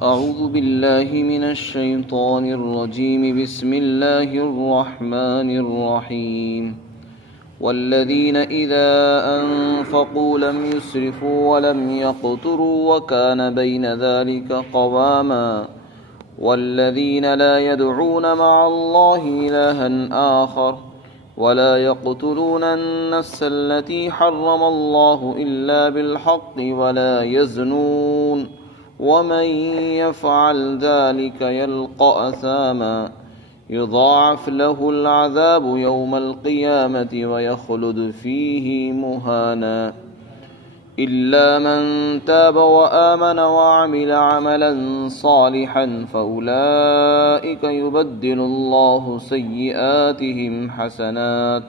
أعوذ بالله من الشيطان الرجيم. بسم الله الرحمن الرحيم. والذين إذا أنفقوا لم يسرفوا ولم يقتروا وكان بين ذلك قواما. والذين لا يدعون مع الله إلها آخر ولا يقتلون النفس التي حرم الله إلا بالحق ولا يزنون ومن يفعل ذلك يلقى أثاما يضاعف له العذاب يوم القيامة ويخلد فيه مهانا إلا من تاب وآمن وعمل عملا صالحا فأولئك يبدل الله سيئاتهم حسنات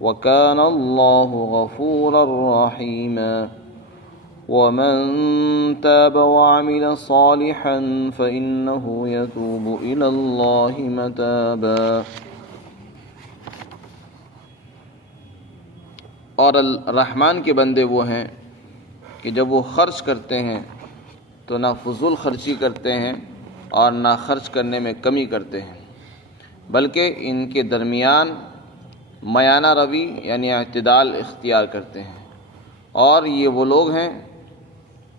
وكان الله غفورا رحيما ومن تاب وعمل صالحا فإنه يتوب إلى الله متابا. اور الرحمن کے بندے وہ ہیں کہ جب وہ خرچ کرتے ہیں تو نہ فضول خرچی کرتے ہیں اور نہ خرچ کرنے میں کمی کرتے ہیں، بلکہ ان کے درمیان میانہ روی یعنی اعتدال اختیار کرتے ہیں. اور یہ وہ لوگ ہیں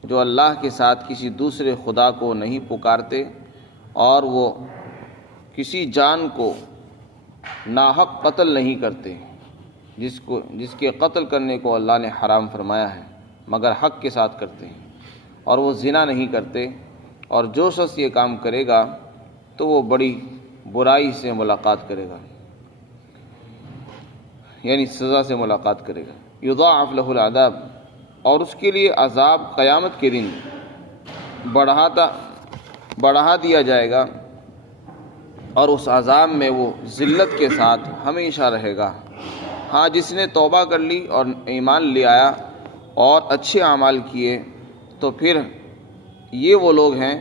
جو اللہ کے ساتھ کسی دوسرے خدا کو نہیں پکارتے اور وہ کسی جان کو ناحق قتل نہیں کرتے، جس کے قتل کرنے کو اللہ نے حرام فرمایا ہے، مگر حق کے ساتھ کرتے ہیں. اور وہ زنا نہیں کرتے، اور جو شخص یہ کام کرے گا تو وہ بڑی برائی سے ملاقات کرے گا، یعنی سزا سے ملاقات کرے گا. یضاعف له العذاب، اور اس کے لیے عذاب قیامت کے دن بڑھا دیا جائے گا، اور اس عذاب میں وہ ذلت کے ساتھ ہمیشہ رہے گا. ہاں، جس نے توبہ کر لی اور ایمان لے آیا اور اچھے اعمال کیے تو پھر یہ وہ لوگ ہیں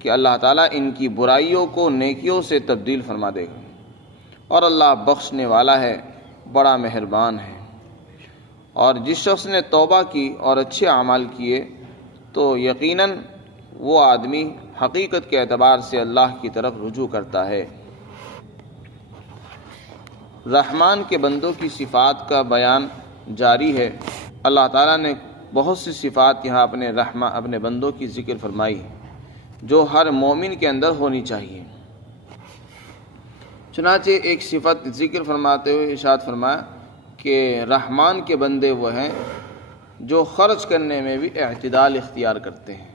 کہ اللہ تعالیٰ ان کی برائیوں کو نیکیوں سے تبدیل فرما دے گا، اور اللہ بخشنے والا ہے، بڑا مہربان ہے. اور جس شخص نے توبہ کی اور اچھے اعمال کیے تو یقیناً وہ آدمی حقیقت کے اعتبار سے اللہ کی طرف رجوع کرتا ہے. رحمان کے بندوں کی صفات کا بیان جاری ہے. اللہ تعالیٰ نے بہت سی صفات یہاں اپنے بندوں کی ذکر فرمائی جو ہر مومن کے اندر ہونی چاہیے. چنانچہ ایک صفت ذکر فرماتے ہوئے ارشاد فرمایا کہ رحمان کے بندے وہ ہیں جو خرچ کرنے میں بھی اعتدال اختیار کرتے ہیں.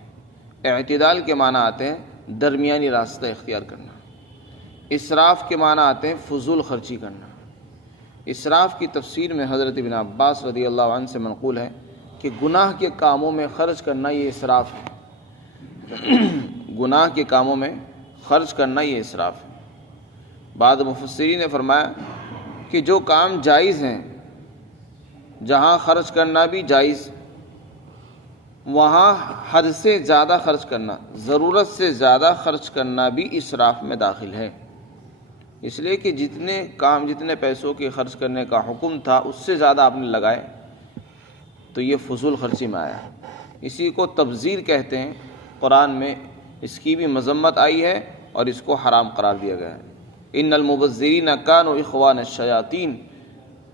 اعتدال کے معنی آتے ہیں درمیانی راستہ اختیار کرنا. اسراف کے معنی آتے ہیں فضول خرچی کرنا. اسراف کی تفسیر میں حضرت ابن عباس رضی اللہ عنہ سے منقول ہے کہ گناہ کے کاموں میں خرچ کرنا یہ اسراف ہے. گناہ کے کاموں میں خرچ کرنا یہ اسراف ہے. بعض مفسرین نے فرمایا کہ جو کام جائز ہیں، جہاں خرچ کرنا بھی جائز، وہاں حد سے زیادہ خرچ کرنا، ضرورت سے زیادہ خرچ کرنا بھی اسراف میں داخل ہے. اس لیے کہ جتنے پیسوں کے خرچ کرنے کا حکم تھا اس سے زیادہ آپ نے لگائے تو یہ فضول خرچی میں آیا. اسی کو تبذیر کہتے ہیں. قرآن میں اس کی بھی مذمت آئی ہے اور اس کو حرام قرار دیا گیا ہے. ان المبذرین کانوا اخوان الشیاطین،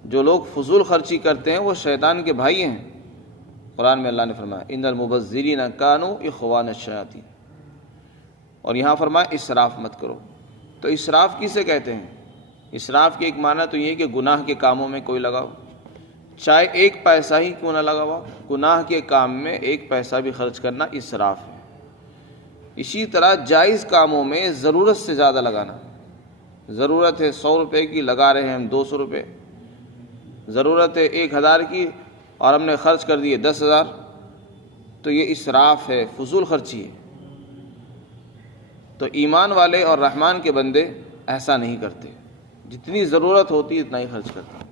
جو لوگ فضول خرچی کرتے ہیں وہ شیطان کے بھائی ہیں. قرآن میں اللہ نے فرمایا ان المبذرین کانوا اخوان الشیاطین، اور یہاں فرمایا اسراف مت کرو. تو اسراف کسے کہتے ہیں؟ اسراف کے ایک معنی تو یہ کہ گناہ کے کاموں میں کوئی لگاؤ، چاہے ایک پیسہ ہی کیوں نہ لگا ہوا، گناہ کے کام میں ایک پیسہ بھی خرچ کرنا اسراف ہے. اسی طرح جائز کاموں میں ضرورت سے زیادہ لگانا. ضرورت ہے 100 روپے کی، لگا رہے ہیں ہم 200 روپے. ضرورت ہے 1000 کی اور ہم نے خرچ کر دیے 10,000، تو یہ اسراف ہے، فضول خرچی ہے. تو ایمان والے اور رحمان کے بندے ایسا نہیں کرتے، جتنی ضرورت ہوتی اتنا ہی خرچ کرتے.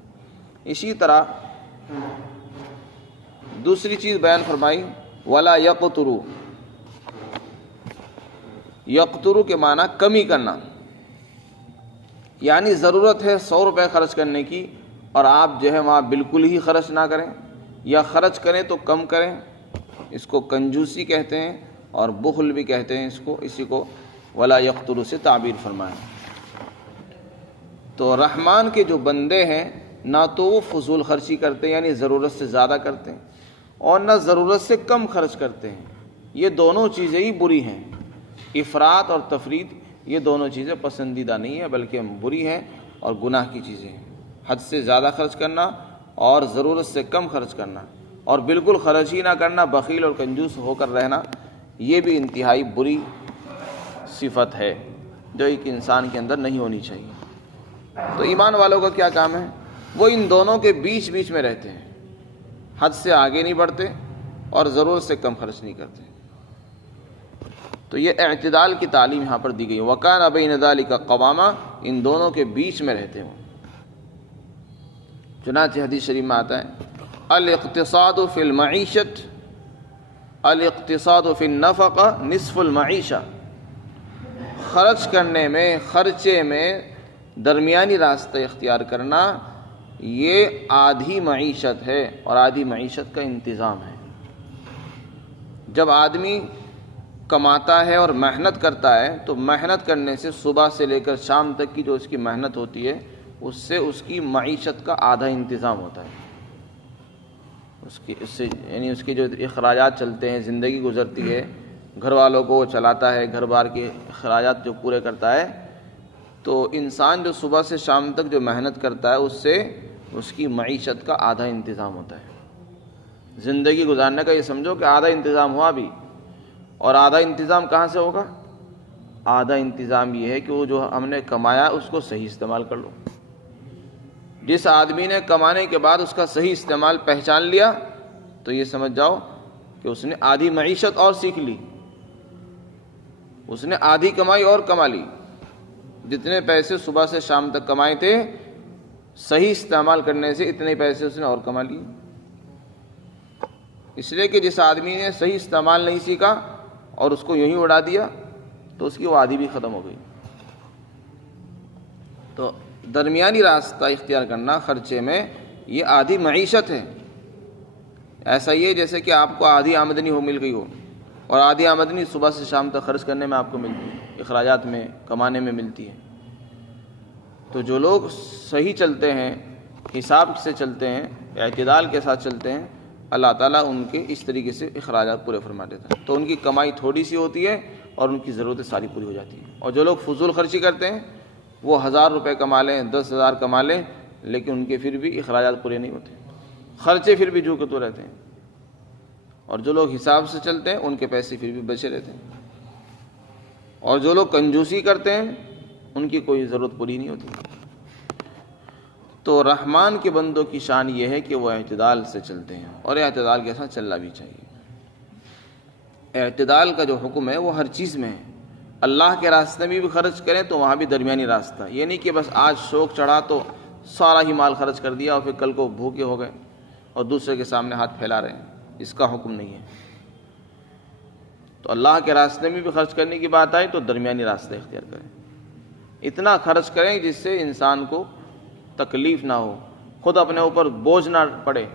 اسی طرح دوسری چیز بیان فرمائی ولا یقتروا. یقتروا کے معنی کمی کرنا، یعنی ضرورت ہے 100 روپے خرچ کرنے کی اور آپ جو ہے وہاں بالکل ہی خرچ نہ کریں، یا خرچ کریں تو کم کریں. اس کو کنجوسی کہتے ہیں. اور بخل بھی کہتے ہیں اس کو، اسی کو ولا یقتل سے تعبیر فرمایا۔ تو رحمان کے جو بندے ہیں نہ تو وہ فضول خرچی کرتے ہیں یعنی ضرورت سے زیادہ کرتے ہیں، اور نہ ضرورت سے کم خرچ کرتے ہیں۔ یہ دونوں چیزیں ہی بری ہیں، افراط اور تفریط، یہ دونوں چیزیں پسندیدہ نہیں ہیں بلکہ بری ہیں اور گناہ کی چیزیں ہیں۔ حد سے زیادہ خرچ کرنا اور ضرورت سے کم خرچ کرنا اور بالکل خرچ ہی نہ کرنا، بخیل اور کنجوس ہو کر رہنا، یہ بھی انتہائی بری صفت ہے جو ایک انسان کے اندر نہیں ہونی چاہیے۔ تو ایمان والوں کا کیا کام ہے؟ وہ ان دونوں کے بیچ بیچ میں رہتے ہیں، حد سے آگے نہیں بڑھتے اور ضرورت سے کم خرچ نہیں کرتے۔ تو یہ اعتدال کی تعلیم یہاں پر دی گئی، وَكَانَ بَيْنَ ذَلِكَ قَوَامًا، ان دونوں کے بیچ میں رہتے ہوں۔ چنانچہ حدیث شریف میں آتا ہے الاقتصاد فی المعیشت، الاقتصاد فی النفقہ نصف المعیشہ، خرچ کرنے میں، خرچے میں درمیانی راستہ اختیار کرنا یہ آدھی معیشت ہے اور آدھی معیشت کا انتظام ہے۔ جب آدمی کماتا ہے اور محنت کرتا ہے تو محنت کرنے سے صبح سے لے کر شام تک کی جو اس کی محنت ہوتی ہے اس سے اس کی معیشت کا آدھا انتظام ہوتا ہے، اس سے یعنی اس کے جو اخراجات چلتے ہیں، زندگی گزرتی ہے، گھر والوں کو وہ چلاتا ہے، گھر بار کے اخراجات جو پورے کرتا ہے، تو انسان جو صبح سے شام تک جو محنت کرتا ہے اس سے اس کی معیشت کا آدھا انتظام ہوتا ہے۔ زندگی گزارنے کا یہ سمجھو کہ آدھا انتظام ہوا بھی، اور آدھا انتظام کہاں سے ہوگا؟ آدھا انتظام یہ ہے کہ وہ جو ہم نے کمایا اس کو صحیح استعمال کر لو۔ جس آدمی نے کمانے کے بعد اس کا صحیح استعمال پہچان لیا تو یہ سمجھ جاؤ کہ اس نے آدھی معیشت اور سیکھ لی، اس نے آدھی کمائی اور کما لی۔ جتنے پیسے صبح سے شام تک کمائے تھے صحیح استعمال کرنے سے اتنے پیسے اس نے اور کما لیے۔ اس لیے کہ جس آدمی نے صحیح استعمال نہیں سیکھا اور اس کو یوں ہی اڑا دیا تو اس کی وہ آدھی بھی ختم ہو گئی۔ تو درمیانی راستہ اختیار کرنا خرچے میں یہ آدھی معیشت ہے۔ ایسا یہ جیسے کہ آپ کو آدھی آمدنی مل گئی ہو اور آدھی آمدنی صبح سے شام تک خرچ کرنے میں آپ کو ملتی ہے، اخراجات میں، کمانے میں ملتی ہے۔ تو جو لوگ صحیح چلتے ہیں، حساب سے چلتے ہیں، اعتدال کے ساتھ چلتے ہیں، اللہ تعالیٰ ان کے اس طریقے سے اخراجات پورے فرما دیتا ہے، تو ان کی کمائی تھوڑی سی ہوتی ہے اور ان کی ضرورتیں ساری پوری ہو جاتی ہیں۔ اور جو لوگ فضول خرچی کرتے ہیں وہ 1000 روپے کما لیں، 10,000 کما لیں، لیکن ان کے پھر بھی اخراجات پورے نہیں ہوتے، خرچے پھر بھی جو کہ تو رہتے ہیں۔ اور جو لوگ حساب سے چلتے ہیں ان کے پیسے پھر بھی بچے رہتے ہیں، اور جو لوگ کنجوسی کرتے ہیں ان کی کوئی ضرورت پوری نہیں ہوتی۔ تو رحمان کے بندوں کی شان یہ ہے کہ وہ اعتدال سے چلتے ہیں، اور اعتدال کے ساتھ چلنا بھی چاہیے۔ اعتدال کا جو حکم ہے وہ ہر چیز میں ہے۔ اللہ کے راستے میں بھی خرچ کریں تو وہاں بھی درمیانی راستہ، یہ نہیں کہ بس آج شوق چڑھا تو سارا ہی مال خرچ کر دیا اور پھر کل کو بھوکے ہو گئے اور دوسرے کے سامنے ہاتھ پھیلا رہے ہیں، اس کا حکم نہیں ہے۔ تو اللہ کے راستے میں بھی خرچ کرنے کی بات آئی تو درمیانی راستہ اختیار کریں، اتنا خرچ کریں جس سے انسان کو تکلیف نہ ہو، خود اپنے اوپر بوجھ نہ پڑے،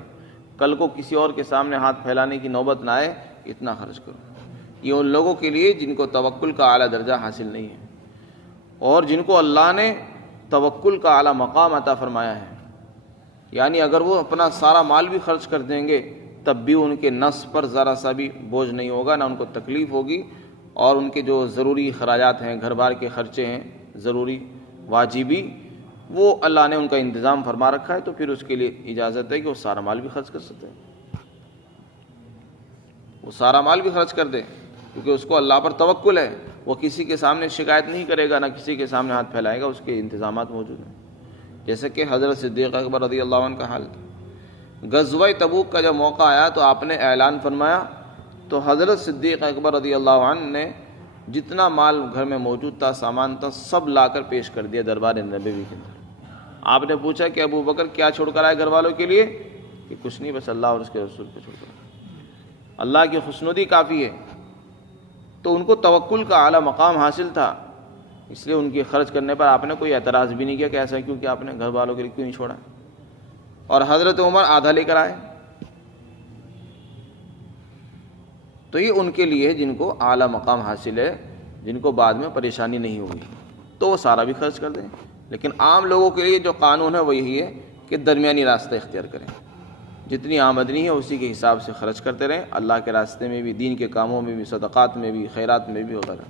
کل کو کسی اور کے سامنے ہاتھ پھیلانے کی نوبت نہ آئے، اتنا خرچ کرو۔ یہ ان لوگوں کے لیے جن کو توکل کا اعلیٰ درجہ حاصل نہیں ہے، اور جن کو اللہ نے توکل کا اعلیٰ مقام عطا فرمایا ہے، یعنی اگر وہ اپنا سارا مال بھی خرچ کر دیں گے تب بھی ان کے نفس پر ذرا سا بھی بوجھ نہیں ہوگا، نہ ان کو تکلیف ہوگی، اور ان کے جو ضروری اخراجات ہیں، گھر بار کے خرچے ہیں ضروری واجبی، وہ اللہ نے ان کا انتظام فرما رکھا ہے، تو پھر اس کے لیے اجازت ہے کہ وہ سارا مال بھی خرچ کر سکتے ہیں، وہ سارا مال بھی خرچ کر دے، کیونکہ اس کو اللہ پر توکل ہے، وہ کسی کے سامنے شکایت نہیں کرے گا، نہ کسی کے سامنے ہاتھ پھیلائے گا، اس کے انتظامات موجود ہیں۔ جیسے کہ حضرت صدیق اکبر رضی اللہ عنہ کا حال تھا۔ غزوہ تبوک کا جب موقع آیا تو آپ نے اعلان فرمایا، تو حضرت صدیق اکبر رضی اللہ عنہ نے جتنا مال گھر میں موجود تھا، سامان تھا، سب لا کر پیش کر دیا دربار نبوی کے اندر۔ آپ نے پوچھا کہ ابو بکر کیا چھوڑ کر آئے گھر والوں کے لیے؟ کہ کچھ نہیں، بس اللہ اور اس کے رسول کو چھوڑ کر آئے، اللہ کی خوشنودی کافی ہے۔ تو ان کو توکل کا اعلیٰ مقام حاصل تھا، اس لیے ان کے خرچ کرنے پر آپ نے کوئی اعتراض بھی نہیں کیا کہ ایسا کیوں کہ آپ نے گھر والوں کے لیے کیوں نہیں چھوڑا۔ اور حضرت عمر آدھا لے کر آئے۔ تو تو یہ ان کے لیے ہے جن کو اعلیٰ مقام حاصل ہے، جن کو بعد میں پریشانی نہیں ہوگی، تو وہ سارا بھی خرچ کر دیں۔ لیکن عام لوگوں کے لیے جو قانون ہے وہ یہی ہے کہ درمیانی راستہ اختیار کریں، جتنی آمدنی ہے اسی کے حساب سے خرچ کرتے رہیں، اللہ کے راستے میں بھی، دین کے کاموں میں بھی، صدقات میں بھی، خیرات میں بھی وغیرہ۔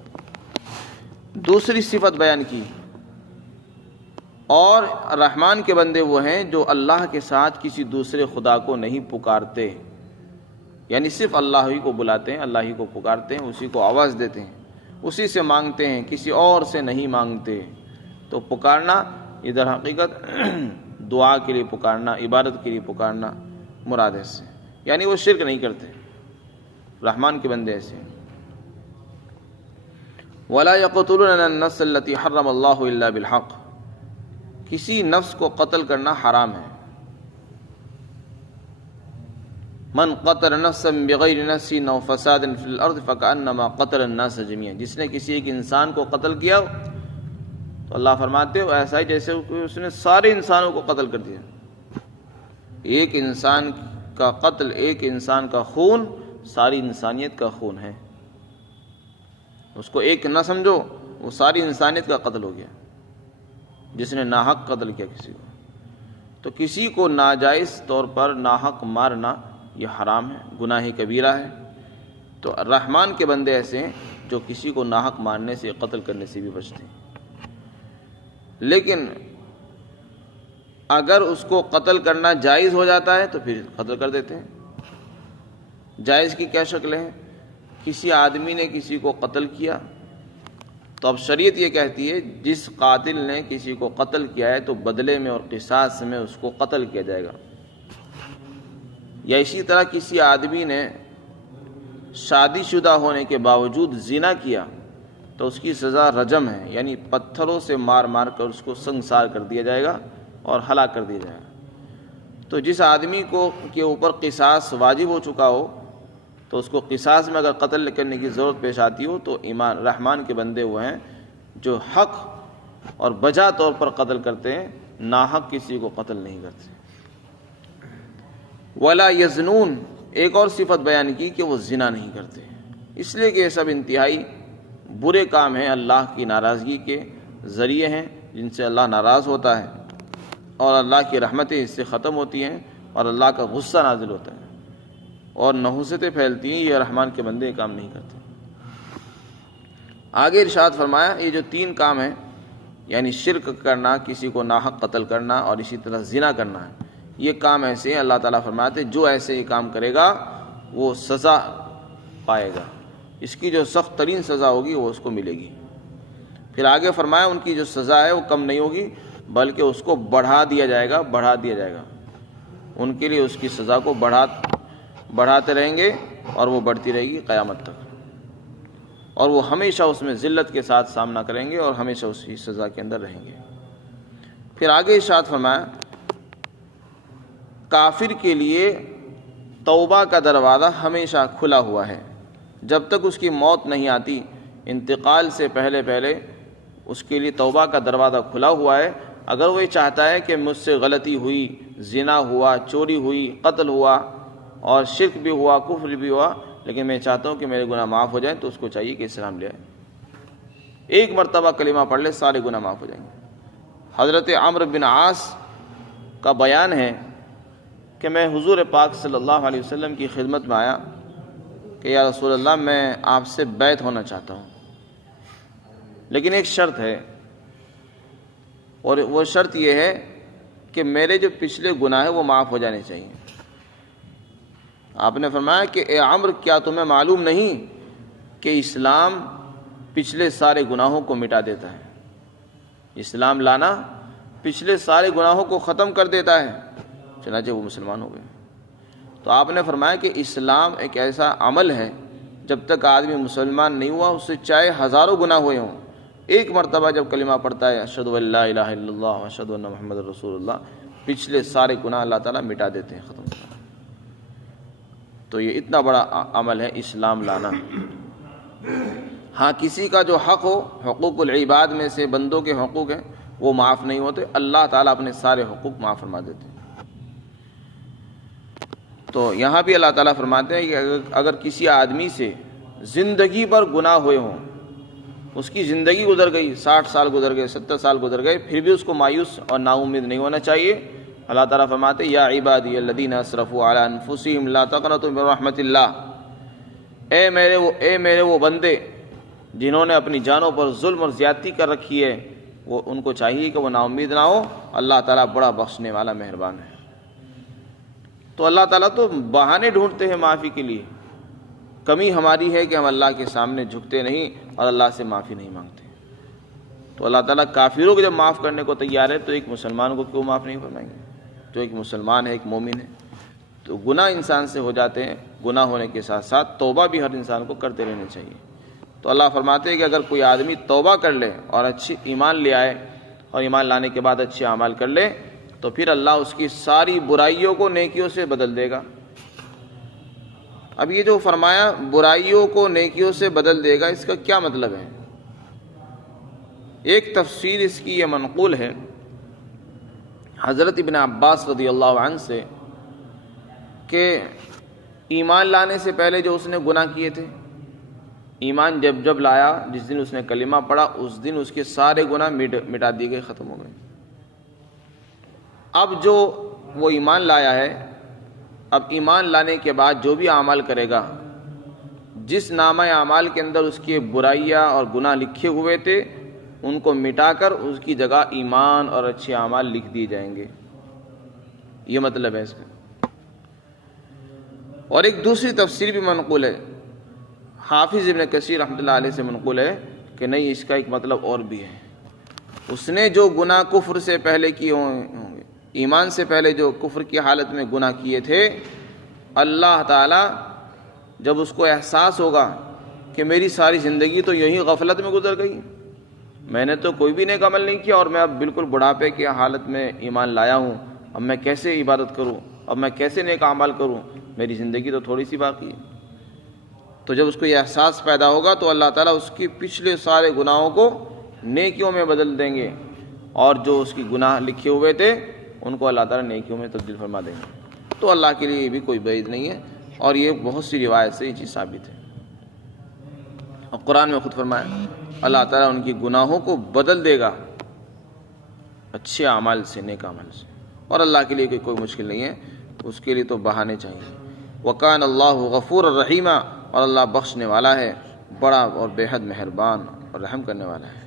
دوسری صفت بیان کی، اور رحمان کے بندے وہ ہیں جو اللہ کے ساتھ کسی دوسرے خدا کو نہیں پکارتے، یعنی صرف اللہ ہی کو بلاتے ہیں، اللہ ہی کو پکارتے ہیں، اسی کو آواز دیتے ہیں، اسی سے مانگتے ہیں، کسی اور سے نہیں مانگتے۔ تو پکارنا ادھر حقیقت دعا کے لیے پکارنا، عبادت کے لیے پکارنا مراد ہے اس سے، یعنی وہ شرک نہیں کرتے، رحمان کے بندے ایسے ہیں۔ وَلَا يَقْتُلُونَ النَّفْسَ الَّتِي حَرَّمَ اللَّهُ إِلَّا بِالْحَقِّ، کسی نفس کو قتل کرنا حرام ہے۔ من قتل نفسا بغیر نفس او فساد فی الارض فکأنما قتل الناس جميعا، جس نے کسی ایک انسان کو قتل کیا تو اللہ فرماتے ہو ایسا ہی جیسے اس نے سارے انسانوں کو قتل کر دیا۔ ایک انسان کا قتل، ایک انسان کا خون ساری انسانیت کا خون ہے، اس کو ایک نہ سمجھو، وہ ساری انسانیت کا قتل ہو گیا جس نے ناحق قتل کیا کسی کو۔ تو کسی کو ناجائز طور پر ناحق مارنا یہ حرام ہے، گناہ کبیرہ ہے۔ تو رحمان کے بندے ایسے ہیں جو کسی کو ناحق مارنے سے، قتل کرنے سے بھی بچتے ہیں۔ لیکن اگر اس کو قتل کرنا جائز ہو جاتا ہے تو پھر قتل کر دیتے ہیں۔ جائز کی کیا شکلیں ہیں؟ کسی آدمی نے کسی کو قتل کیا تو اب شریعت یہ کہتی ہے جس قاتل نے کسی کو قتل کیا ہے تو بدلے میں اور قصاص میں اس کو قتل کیا جائے گا۔ یا اسی طرح کسی آدمی نے شادی شدہ ہونے کے باوجود زنا کیا تو اس کی سزا رجم ہے، یعنی پتھروں سے مار مار کر اس کو سنگسار کر دیا جائے گا اور ہلاک کر دیا جائے گا۔ تو جس آدمی کو کے اوپر قصاص واجب ہو چکا ہو تو اس کو قصاص میں اگر قتل کرنے کی ضرورت پیش آتی ہو تو ایمان رحمان کے بندے وہ ہیں جو حق اور بجا طور پر قتل کرتے ہیں، ناحق کسی کو قتل نہیں کرتے۔ ولا یزنون، ایک اور صفت بیان کی کہ وہ زنا نہیں کرتے، اس لیے کہ یہ سب انتہائی برے کام ہیں، اللہ کی ناراضگی کے ذریعے ہیں جن سے اللہ ناراض ہوتا ہے اور اللہ کی رحمتیں اس سے ختم ہوتی ہیں اور اللہ کا غصہ نازل ہوتا ہے اور نحوستیں پھیلتی ہیں۔ یہ رحمان کے بندے کام نہیں کرتے۔ آگے ارشاد فرمایا یہ جو تین کام ہیں، یعنی شرک کرنا، کسی کو ناحق قتل کرنا اور اسی طرح زنا کرنا ہے، یہ کام ایسے ہیں، اللہ تعالیٰ فرماتے جو ایسے یہ کام کرے گا وہ سزا پائے گا، اس کی جو سخت ترین سزا ہوگی وہ اس کو ملے گی۔ پھر آگے فرمایا ان کی جو سزا ہے وہ کم نہیں ہوگی بلکہ اس کو بڑھا دیا جائے گا، بڑھا دیا جائے گا، ان کے لیے اس کی سزا کو بڑھاتے رہیں گے اور وہ بڑھتی رہے گی قیامت تک، اور وہ ہمیشہ اس میں ذلت کے ساتھ سامنا کریں گے اور ہمیشہ اس کی سزا کے اندر رہیں گے۔ پھر آگے ارشاد فرمایا کافر کے لیے توبہ کا دروازہ ہمیشہ کھلا ہوا ہے، جب تک اس کی موت نہیں آتی، انتقال سے پہلے اس کے لیے توبہ کا دروازہ کھلا ہوا ہے۔ اگر وہ یہ چاہتا ہے کہ مجھ سے غلطی ہوئی، زنا ہوا، چوری ہوئی، قتل ہوا اور شرک بھی ہوا، کفر بھی ہوا، لیکن میں چاہتا ہوں کہ میرے گناہ معاف ہو جائیں، تو اس کو چاہیے کہ اسلام لے آئے، ایک مرتبہ کلمہ پڑھ لے، سارے گناہ معاف ہو جائیں گے۔ حضرت عمرو بن عاص کا بیان ہے کہ میں حضور پاک صلی اللہ علیہ وسلم کی خدمت میں آیا کہ یا رسول اللہ میں آپ سے بیعت ہونا چاہتا ہوں، لیکن ایک شرط ہے، اور وہ شرط یہ ہے کہ میرے جو پچھلے گناہ ہیں وہ معاف ہو جانے چاہیے۔ آپ نے فرمایا کہ اے عمرو کیا تمہیں معلوم نہیں کہ اسلام پچھلے سارے گناہوں کو مٹا دیتا ہے، اسلام لانا پچھلے سارے گناہوں کو ختم کر دیتا ہے۔ چنانچہ وہ مسلمان ہو گئے۔ تو آپ نے فرمایا کہ اسلام ایک ایسا عمل ہے جب تک آدمی مسلمان نہیں ہوا اس سے چاہے ہزاروں گناہ ہوئے ہوں، ایک مرتبہ جب کلمہ پڑھتا ہے اشہد ان لا الہ الا اللہ واشہد ان محمد رسول اللہ، پچھلے سارے گناہ اللہ تعالیٰ مٹا دیتے ہیں، ختم کرتے ہیں۔ تو یہ اتنا بڑا عمل ہے اسلام لانا۔ ہاں کسی کا جو حق ہو، حقوق العباد میں سے بندوں کے حقوق ہیں، وہ معاف نہیں ہوتے، اللہ تعالیٰ اپنے سارے حقوق معاف فرما دیتے ہیں۔ تو یہاں بھی اللہ تعالیٰ فرماتے ہیں کہ اگر کسی آدمی سے زندگی پر گناہ ہوئے ہوں، اس کی زندگی گزر گئی، 60 سال گزر گئے، 70 سال گزر گئے، پھر بھی اس کو مایوس اور نا امید نہیں ہونا چاہیے۔ اللہ تعالیٰ فرماتے ہیں یا عبادی الذین اسرفوا علی انفسہم لا تقنطوا من رحمت اللہ، اے میرے وہ بندے جنہوں نے اپنی جانوں پر ظلم اور زیادتی کر رکھی ہے، وہ ان کو چاہیے کہ وہ نا امید نہ ہو، اللہ تعالیٰ بڑا بخشنے والا مہربان ہے۔ تو اللہ تعالیٰ تو بہانے ڈھونڈتے ہیں معافی کے لیے، کمی ہماری ہے کہ ہم اللہ کے سامنے جھکتے نہیں اور اللہ سے معافی نہیں مانگتے۔ تو اللہ تعالیٰ کافروں کو جب معاف کرنے کو تیار ہے تو ایک مسلمان کو کیوں معاف نہیں فرمائیں گے؟ جو ایک مسلمان ہے، ایک مومن ہے۔ تو گناہ انسان سے ہو جاتے ہیں، گناہ ہونے کے ساتھ ساتھ توبہ بھی ہر انسان کو کرتے رہنا چاہیے۔ تو اللہ فرماتے ہیں کہ اگر کوئی آدمی توبہ کر لے اور اچھی ایمان لے آئے اور ایمان لانے کے بعد اچھے اعمال کر لے تو پھر اللہ اس کی ساری برائیوں کو نیکیوں سے بدل دے گا۔ اب یہ جو فرمایا برائیوں کو نیکیوں سے بدل دے گا، اس کا کیا مطلب ہے؟ ایک تفسیر اس کی یہ منقول ہے حضرت ابن عباس رضی اللہ عنہ سے کہ ایمان لانے سے پہلے جو اس نے گناہ کیے تھے، ایمان جب لایا، جس دن اس نے کلمہ پڑھا، اس دن اس کے سارے گناہ مٹا دیے گئے، ختم ہو گئے۔ اب جو وہ ایمان لایا ہے، اب ایمان لانے کے بعد جو بھی اعمال کرے گا، جس نامہ اعمال کے اندر اس کی برائیاں اور گناہ لکھے ہوئے تھے ان کو مٹا کر اس کی جگہ ایمان اور اچھے اعمال لکھ دیے جائیں گے۔ یہ مطلب ہے اس کا۔ اور ایک دوسری تفسیر بھی منقول ہے، حافظ ابن کثیر رحمۃ اللہ علیہ سے منقول ہے کہ نہیں، اس کا ایک مطلب اور بھی ہے۔ اس نے جو گناہ کفر سے پہلے کیے ہوں گے، ایمان سے پہلے جو کفر کی حالت میں گناہ کیے تھے، اللہ تعالیٰ جب اس کو احساس ہوگا کہ میری ساری زندگی تو یہی غفلت میں گزر گئی، میں نے تو کوئی بھی نیک عمل نہیں کیا اور میں اب بالکل بڑھاپے کی حالت میں ایمان لایا ہوں، اب میں کیسے عبادت کروں، اب میں کیسے نیک اعمال کروں، میری زندگی تو تھوڑی سی باقی ہے۔ تو جب اس کو یہ احساس پیدا ہوگا تو اللہ تعالیٰ اس کے پچھلے سارے گناہوں کو نیکیوں میں بدل دیں گے، اور جو اس کی گناہ لکھے ہوئے تھے ان کو اللہ تعالیٰ نیکیوں میں تبدیل فرما دیں گے۔ تو اللہ کے لیے یہ بھی کوئی بعید نہیں ہے، اور یہ بہت سی روایت سے یہ چیز ثابت ہے۔ اور قرآن میں خود فرمایا اللہ تعالیٰ ان کی گناہوں کو بدل دے گا اچھے اعمال سے، نیک اعمال سے، اور اللہ کے لیے کوئی مشکل نہیں ہے، اس کے لیے تو بہانے چاہیے۔ وَكَانَ اللَّهُ غَفُورًا رَحِيمًا، اور اللہ بخشنے والا ہے، بڑا اور بے حد مہربان اور رحم کرنے والا ہے۔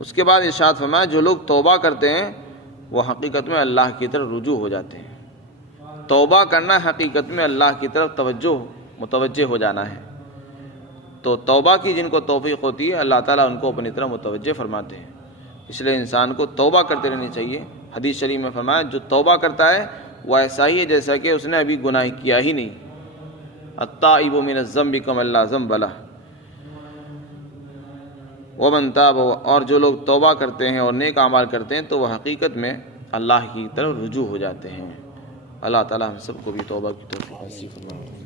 اس کے بعد ارشاد فرمایا جو لوگ توبہ کرتے ہیں وہ حقیقت میں اللہ کی طرف رجوع ہو جاتے ہیں۔ توبہ کرنا حقیقت میں اللہ کی طرف متوجہ ہو جانا ہے۔ تو توبہ کی جن کو توفیق ہوتی ہے اللہ تعالیٰ ان کو اپنی طرف متوجہ فرماتے ہیں، اس لیے انسان کو توبہ کرتے رہنی چاہیے۔ حدیث شریف میں فرمایا جو توبہ کرتا ہے وہ ایسا ہی ہے جیسا کہ اس نے ابھی گناہ کیا ہی نہیں۔ التائب من الذنب کمن لا ذنب لہ ومن تاب، اور جو لوگ توبہ کرتے ہیں اور نیک اعمال کرتے ہیں تو وہ حقیقت میں اللہ کی طرف رجوع ہو جاتے ہیں۔ اللہ تعالیٰ ہم سب کو بھی توبہ کی توفیق نصیب فرمائے۔